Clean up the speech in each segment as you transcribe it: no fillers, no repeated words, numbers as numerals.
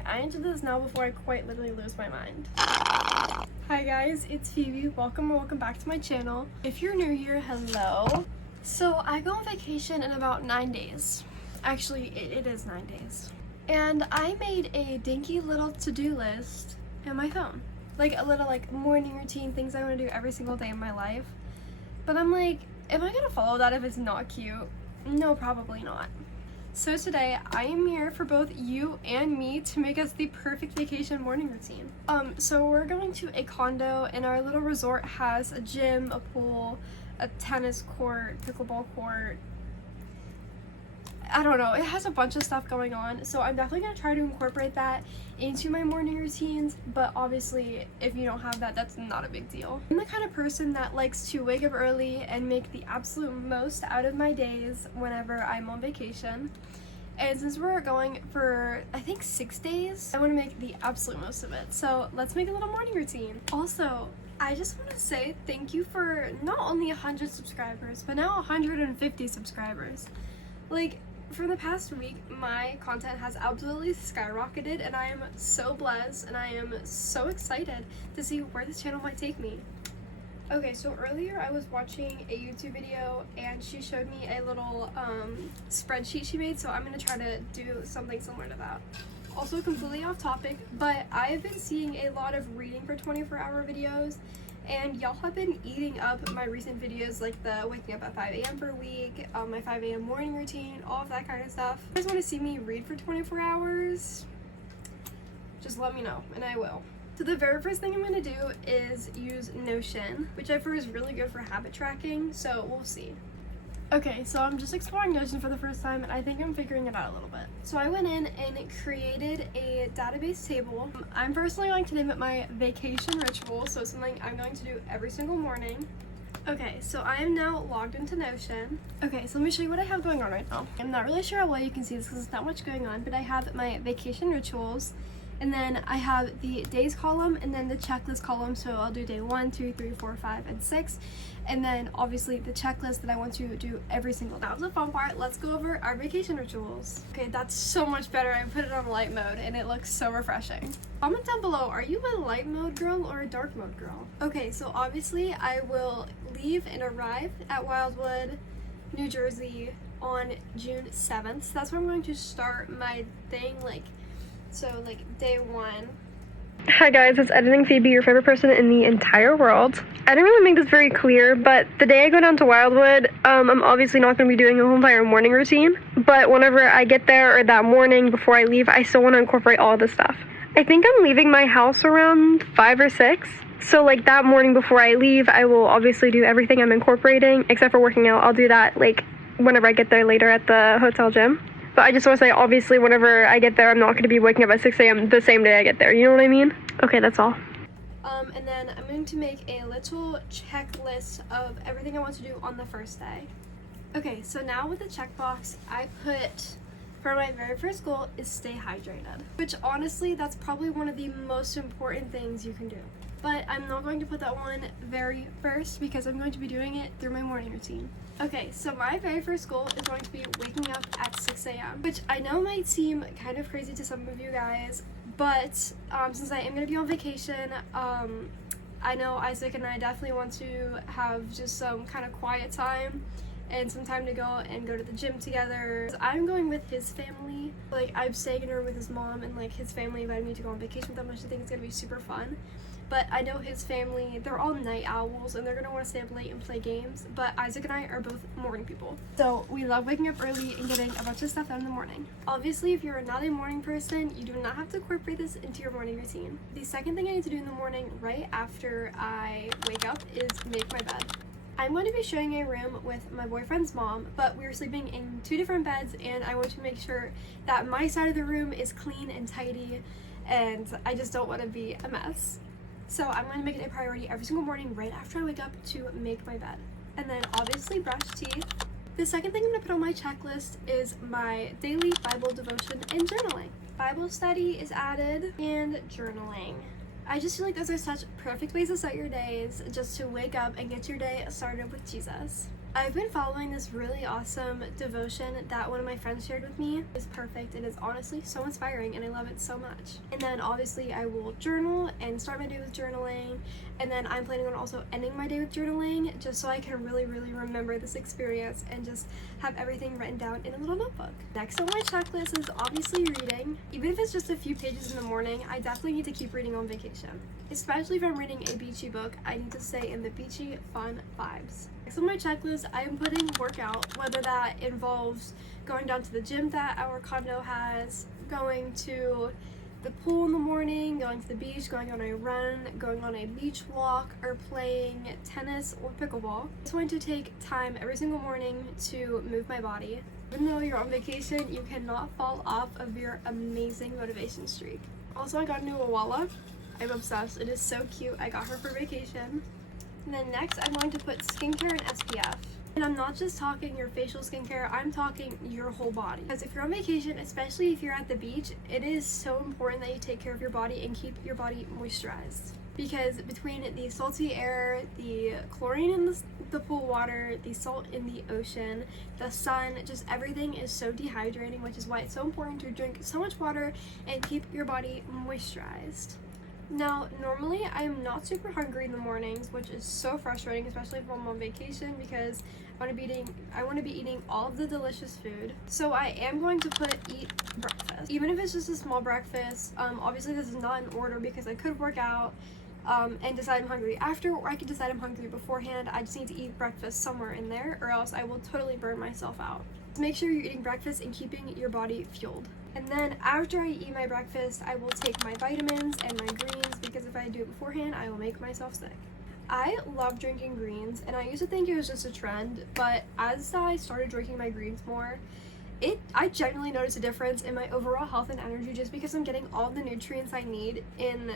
Okay, I need to do this now before I quite literally lose my mind. Hi guys, it's Phoebe. Welcome back to my channel. If you're new here, hello. So I go on vacation in about 9 days. Actually, it is 9 days. And I made a dinky little to-do list in my phone. Like a little morning routine, things I want to do every single day in my life. But I'm like, am I gonna follow that if it's not cute? No, probably not. So today, I am here for both you and me to make us the perfect vacation morning routine. So we're going to a condo, and our little resort has a gym, a pool, a tennis court, pickleball court. I don't know, it has a bunch of stuff going on, so I'm definitely going to try to incorporate that into my morning routines, but obviously if you don't have that, that's not a big deal. I'm the kind of person that likes to wake up early and make the absolute most out of my days whenever I'm on vacation. And since we're going for, I think, 6 days, I want to make the absolute most of it. So let's make a little morning routine. Also, I just want to say thank you for not only 100 subscribers, but now 150 subscribers. Like, for the past week, my content has absolutely skyrocketed, and I am so blessed, and I am so excited to see where this channel might take me. Okay, so earlier I was watching a YouTube video, and she showed me a little spreadsheet she made, so I'm going to try to do something similar to that. Also completely off topic, but I've been seeing a lot of reading for 24-hour videos, and y'all have been eating up my recent videos, like the waking up at 5 a.m. per week, my 5 a.m. morning routine, all of that kind of stuff. If you guys want to see me read for 24 hours, just let me know, and I will. So the very first thing I'm going to do is use Notion, which I've heard is really good for habit tracking, so we'll see. Okay, so I'm just exploring Notion for the first time, and I think I'm figuring it out a little bit. So I went in and created a database table. I'm personally going to name it my vacation ritual, so something I'm going to do every single morning. Okay, so I am now logged into Notion. Okay, so let me show you what I have going on right now. I'm not really sure how well you can see this because there's not much going on, but I have my vacation rituals, and then I have the days column and then the checklist column. So I'll do day 1, 2, 3, 4, 5, and 6. And then obviously the checklist that I want to do every single day. That was the fun part. Let's go over our vacation rituals. Okay, that's so much better. I put it on light mode and it looks so refreshing. Comment down below, are you a light mode girl or a dark mode girl? Okay, so obviously I will leave and arrive at Wildwood, New Jersey on June 7th. So that's where I'm going to start my thing, so day 1. Hi guys, it's Editing Phoebe, your favorite person in the entire world. I didn't really make this very clear, but the day I go down to Wildwood, I'm obviously not going to be doing a whole entire morning routine, but whenever I get there or that morning before I leave, I still want to incorporate all this stuff. I think I'm leaving my house around 5 or 6, so that morning before I leave, I will obviously do everything I'm incorporating, except for working out. I'll do that whenever I get there later at the hotel gym. But I just want to say, obviously, whenever I get there, I'm not going to be waking up at 6 a.m. the same day I get there. You know what I mean? Okay, that's all. And then I'm going to make a little checklist of everything I want to do on the first day. Okay, so now with the checkbox, I put, for my very first goal, is stay hydrated. Which, honestly, that's probably one of the most important things you can do. But I'm not going to put that one very first because I'm going to be doing it through my morning routine. Okay, so my very first goal is going to be waking up at 6 a.m. which I know might seem kind of crazy to some of you guys, but since I am going to be on vacation, I know Isaac and I definitely want to have just some kind of quiet time and some time to go to the gym together. I'm going with his family. I'm staying in a room with his mom, and his family invited me to go on vacation with them, which I think is going to be super fun. But I know his family, they're all night owls, and they're going to want to stay up late and play games, but Isaac and I are both morning people. So we love waking up early and getting a bunch of stuff done in the morning. Obviously, if you're not a morning person, you do not have to incorporate this into your morning routine. The second thing I need to do in the morning, right after I wake up, is make my bed. I'm going to be sharing a room with my boyfriend's mom, but we're sleeping in 2 different beds, and I want to make sure that my side of the room is clean and tidy, and I just don't want to be a mess. So I'm going to make it a priority every single morning right after I wake up to make my bed. And then obviously brush teeth. The second thing I'm going to put on my checklist is my daily Bible devotion and journaling. Bible study is added, and journaling. I just feel like those are such perfect ways to start your days, just to wake up and get your day started with Jesus. I've been following this really awesome devotion that one of my friends shared with me. It's perfect. It is honestly so inspiring and I love it so much. And then obviously I will journal and start my day with journaling. And then I'm planning on also ending my day with journaling just so I can really remember this experience and just have everything written down in a little notebook. Next on my checklist is obviously reading. Even if it's just a few pages in the morning, I definitely need to keep reading on vacation. Especially if I'm reading a beachy book, I need to stay in the beachy, fun vibes. Next on my checklist, I am putting workout, whether that involves going down to the gym that our condo has, going to the pool in the morning, going to the beach, going on a run, going on a beach walk, or playing tennis or pickleball. I just want to take time every single morning to move my body. Even though you're on vacation, you cannot fall off of your amazing motivation streak. Also, I got a new Awala. I'm obsessed. It is so cute. I got her for vacation. And then next, I'm going to put skincare and SPF. And I'm not just talking your facial skincare, I'm talking your whole body. Because if you're on vacation, especially if you're at the beach, it is so important that you take care of your body and keep your body moisturized. Because between the salty air, the chlorine in the pool water, the salt in the ocean, the sun, just everything is so dehydrating, which is why it's so important to drink so much water and keep your body moisturized. Now, normally I am not super hungry in the mornings, which is so frustrating, especially if I'm on vacation, because I want to be eating all of the delicious food. So I am going to eat breakfast, even if it's just a small breakfast. Obviously this is not in order because I could work out and decide I'm hungry after, or I could decide I'm hungry beforehand. I just need to eat breakfast somewhere in there, or else I will totally burn myself out. So make sure you're eating breakfast and keeping your body fueled. And then after I eat my breakfast, I will take my vitamins and my greens, because if I do it beforehand, I will make myself sick. I love drinking greens, and I used to think it was just a trend, but as I started drinking my greens more, I genuinely noticed a difference in my overall health and energy just because I'm getting all the nutrients I need in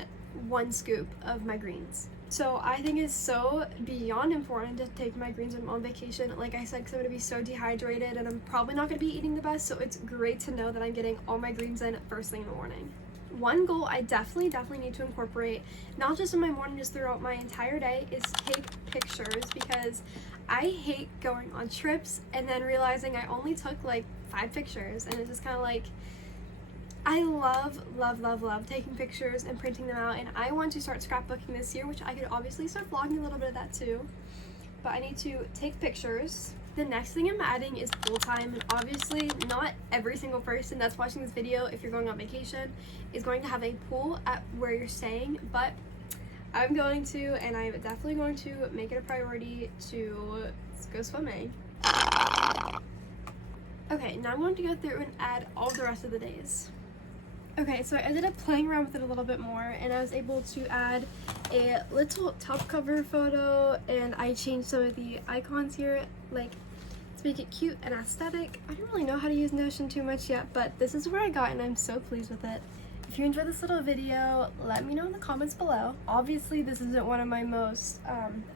one scoop of my greens. So I think it's so beyond important to take my greens when I'm on vacation, like I said, because I'm going to be so dehydrated and I'm probably not going to be eating the best, so it's great to know that I'm getting all my greens in first thing in the morning. One goal I definitely need to incorporate, not just in my morning, just throughout my entire day, is take pictures, because I hate going on trips and then realizing I only took like 5 pictures, and it's just kind of like, I love taking pictures and printing them out, and I want to start scrapbooking this year, which I could obviously start vlogging a little bit of that too, but I need to take pictures. The next thing I'm adding is pool time, and obviously not every single person that's watching this video, if you're going on vacation, is going to have a pool at where you're staying, but I'm going to, and I'm definitely going to make it a priority to go swimming. Okay, now I'm going to go through and add all the rest of the days. Okay, so I ended up playing around with it a little bit more, and I was able to add a little top cover photo, and I changed some of the icons here, like, to make it cute and aesthetic. I don't really know how to use Notion too much yet, but this is where I got, and I'm so pleased with it. If you enjoyed this little video, let me know in the comments below. Obviously, this isn't one of my most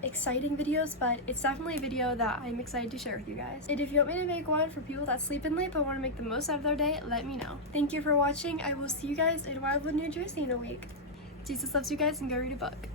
exciting videos, but it's definitely a video that I'm excited to share with you guys. And if you want me to make one for people that sleep in late but want to make the most out of their day, let me know. Thank you for watching. I will see you guys in Wildwood, New Jersey in a week. Jesus loves you guys, and go read a book.